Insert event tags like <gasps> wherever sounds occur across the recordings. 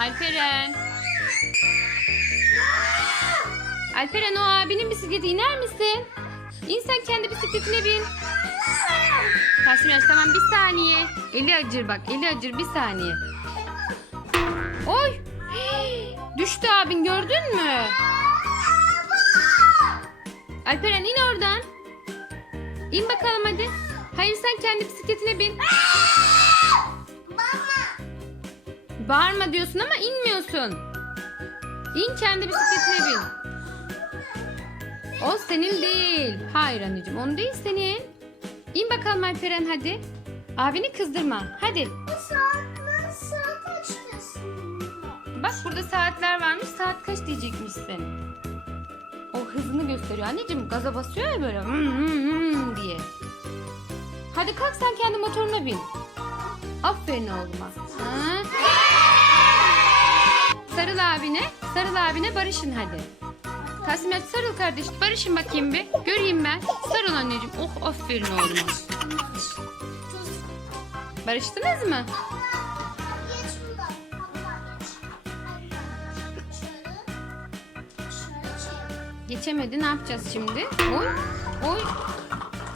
Alperen. Alperen o abinin bisikleti iner misin? İn sen kendi bisikletine bin. Tasmiyaş tamam bir saniye. Eli acır bak eli acır bir saniye. Oy. Düştü abin gördün mü? Alperen in oradan. İn bakalım hadi. Hayır sen kendi bisikletine bin. Bağırma diyorsun ama inmiyorsun. İn kendi bisikletine bin. O senin değil. Hayır anneciğim onun değil senin. İn bakalım Alperen hadi. Abini kızdırma. Hadi. Bak burada saatler varmış. Saat kaç diyecekmişsin. O hızını gösteriyor. Anneciğim gaza basıyor ya böyle. "Hmm, hmm, hmm" diye. Hadi kalk sen kendi motoruna bin. Aferin oğluma. Ha? Sarıl abine. Sarıl abine barışın hadi. Tasmilat sarıl kardeş. Barışın bakayım bir. Göreyim ben. Sarıl anneciğim. Oh aferin oğluma. Barıştınız mı? Geçemedi. Ne yapacağız şimdi? Oy. Oy.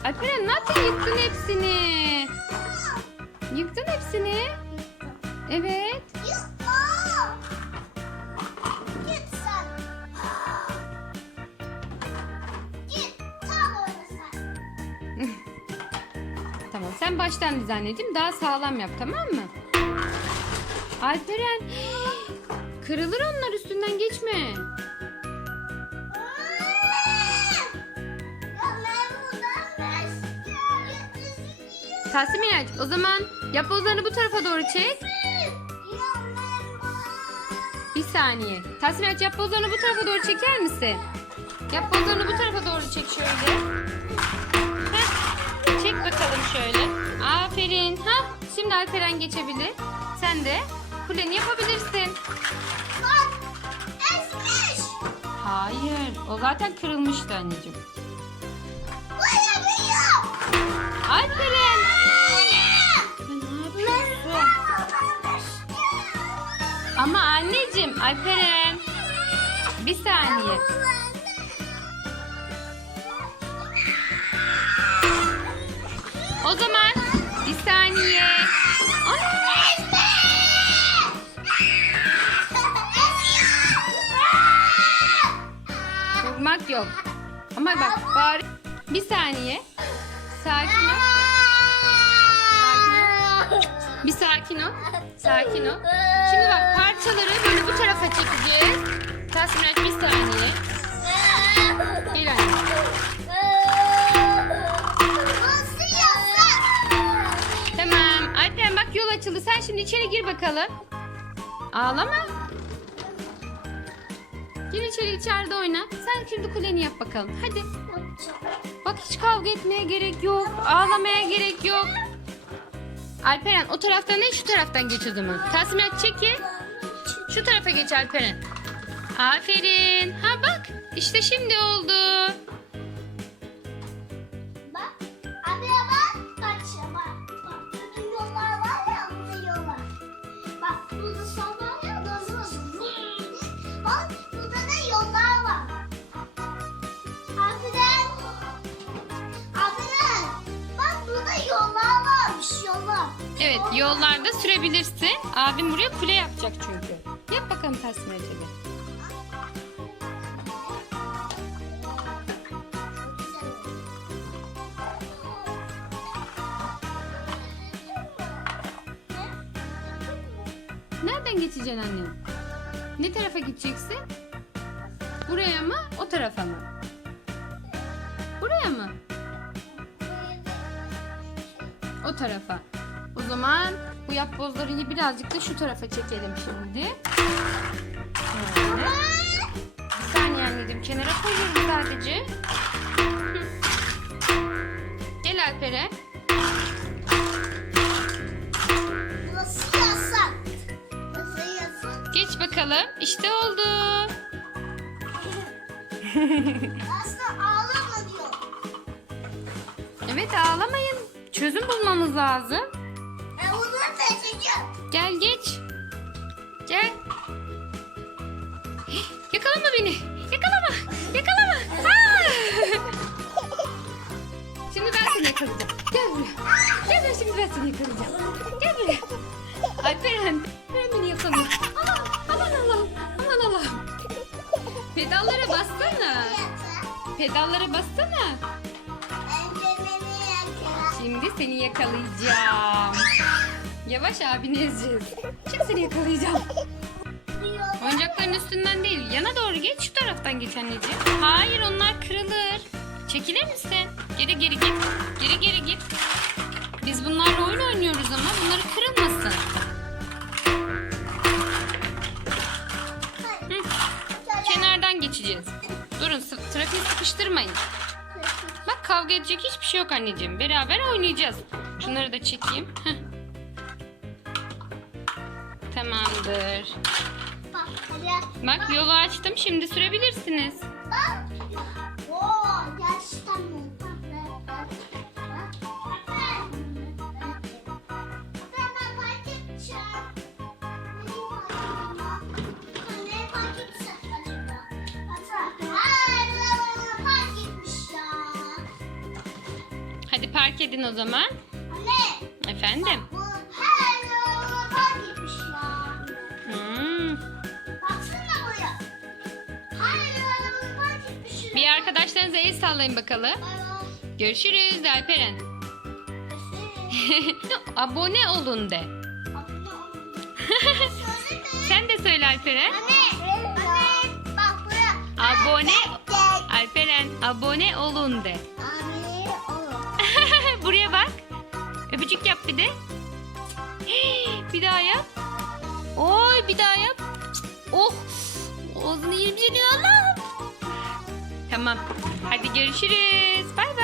Alperen ne yaptın? Yıktın hepsini. Yıktın hepsini. Evet. Sen baştan diz anneciğim. Daha sağlam yap tamam mı? Alperen. Kırılır onlar üstünden geçme. Tahsin İlaç o zaman yapbozlarını bu tarafa doğru çek. Bir saniye. Tahsin İlaç yapbozlarını bu tarafa doğru çeker misin? Yapbozlarını bu tarafa doğru çek şöyle. Heh, Çek bakalım şöyle. Aferin. Ha, şimdi Alperen geçebilir. Sen de kuleni yapabilirsin. Hayır. O zaten kırılmıştı anneciğim. Alperen. Ama anneciğim Alperen. Bir saniye. O zaman bir saniye. Vurmak yok. Ama bak bari bir saniye. Sakin ol. Sakin ol. Bir sakin ol. Sakin ol. Şimdi bak parçaları böyle bu tarafa çekeceğiz. Tasminat bir saniye. Bir anne. Sen şimdi içeri gir bakalım. Ağlama. Gir içeri içeride oyna. Sen şimdi kuleni yap bakalım. Hadi. Bak hiç kavga etmeye gerek yok. Ağlamaya gerek yok. Alperen o taraftan değil şu taraftan geç o zaman. Tasminat çekil. Şu tarafa geç Alperen. Aferin. Ha bak işte şimdi oldu. Yollarda sürebilirsin. Abim buraya kule yapacak çünkü. Yap bakalım hadi. Nereden geçeceksin annem? Ne tarafa gideceksin? Buraya mı? O tarafa mı? Buraya mı? O tarafa. O zaman bu yapbozları birazcık da şu tarafa çekelim şimdi. Şöyle. Bir saniye anneciğim kenara koyuyorum sadece. Gel Alperen. Burası yasak. Burası yasak. Geç bakalım. İşte oldu. Aslında ağlama diyor. Evet ağlamayın. Çözüm bulmamız lazım. Gel geç. Gel. Eh, yakalama beni. Yakalama. Yakalama. Ha! Şimdi ben seni yakalayacağım. Gel buraya. Gel buraya şimdi ben seni yakalayacağım. Gel buraya. Alperen. Alperen beni yakalıyor. Aman aman Allah'ım. Aman Allah'ım. Pedallara bassana. Pedallara bassana. Önce beni yakala. Şimdi seni yakalayacağım. Yavaş abini ezeceğiz. Şimdi seni yakalayacağım. Oyuncakların üstünden değil. Yana doğru geç. Şu taraftan geç anneciğim. Hayır onlar kırılır. Çekilir misin? Geri geri git. Geri geri git. Biz bunlarla oyun oynuyoruz ama bunları kırılmasın. Kenardan geçeceğiz. Durun trafiği sıkıştırmayın. Bak kavga edecek hiçbir şey yok anneciğim. Beraber oynayacağız. Şunları da çekeyim. Heh. Tamamdır. Bak hadi. Bak yolu açtım. Şimdi sürebilirsiniz. Bak. Oo, gerçekten mi? Hadi park edin o zaman. Anne. Efendim. Arkadaşlarınıza el sallayın bakalım. Görüşürüz Alperen. <laughs> Abone olun de. <laughs> Sen de söyle Alperen. Abone Alperen abone olun de. <laughs> Buraya bak. Öpücük yap bir de. <gasps> Bir daha yap. Oy bir daha yap. Oh. Ağzını yerim seni Allah'ım. Tamam. Hadi görüşürüz. Bay.